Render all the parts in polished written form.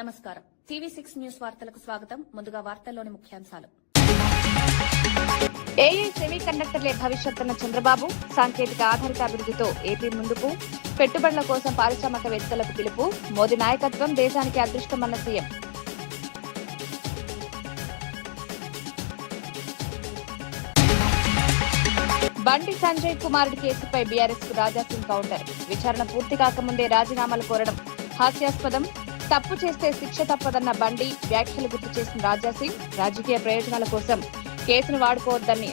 నమస్కారం. TV6 news వార్తలకు స్వాగతం. ముందుగా వార్తల్లోని ముఖ్యాంశాలు. ఏఐ సెమీ కండక్టర్లే భవిష్యత్తన్న చంద్రబాబు, సాంకేతిక ఆధారిత అభివృద్ధితో ఏపీ ముందుకు, పెట్టుబడుల కోసం పారిశ్రామికవేత్తలకు పిలుపు, మోదీ నాయకత్వం దేశానికి అదృష్టమన్న సీఎం. బండి సంజయ్ కుమారుడి కేసుపై బీఆర్ఎస్ కు రాజాసింగ్ కౌంటర్. విచారణ పూర్తి కాకముందే రాజీనామాలు కోరడం హాస్యాస్పదం. తప్పు చేస్తే శిక్ష తప్పదన్న బండి వ్యాఖ్యలు గుర్తు చేసిన రాజాసింగ్, రాజకీయ ప్రయోజనాల కోసం కేసును వాడుకోవద్దని.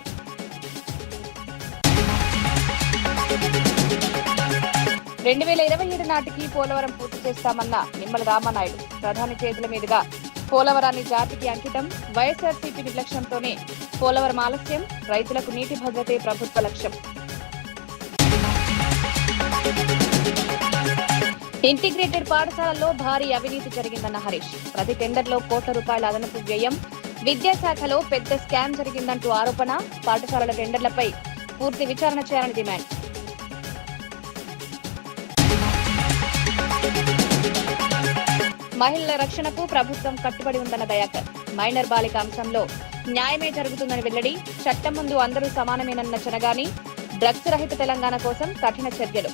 2027 నాటికి పోలవరం పూర్తి చేస్తామన్న నిమ్మల రామానాయుడు, ప్రధాని చేతుల మీదుగా పోలవరాన్ని జాతికి అంకితం. వైఎస్ఆర్సీపీ నిర్లక్ష్యంతోనే పోలవరం ఆలస్యం, రైతులకు నీటి భద్రతే ప్రభుత్వ లక్ష్యం. ఇంటిగ్రేటెడ్ పాఠశాలల్లో భారీ అవినీతి జరిగిందన్న హరీష్, ప్రతి టెండర్లో కోట్ల రూపాయల అదనపు వ్యయం. విద్యాశాఖలో పెద్ద స్కామ్ జరిగిందంటూ ఆరోపణ. పాఠశాలల టెండర్లపై పూర్తి విచారణ చేయాలని డిమాండ్. మహిళల రక్షణకు ప్రభుత్వం కట్టుబడి ఉందన్న దయాకర్, మైనర్ బాలిక అంశంలో న్యాయమే జరుగుతుందని వెల్లడి. చట్టం ముందు అందరూ సమానమేనన్న చెనగాని, డ్రగ్స్ రహిత తెలంగాణ కోసం కఠిన చర్యలు.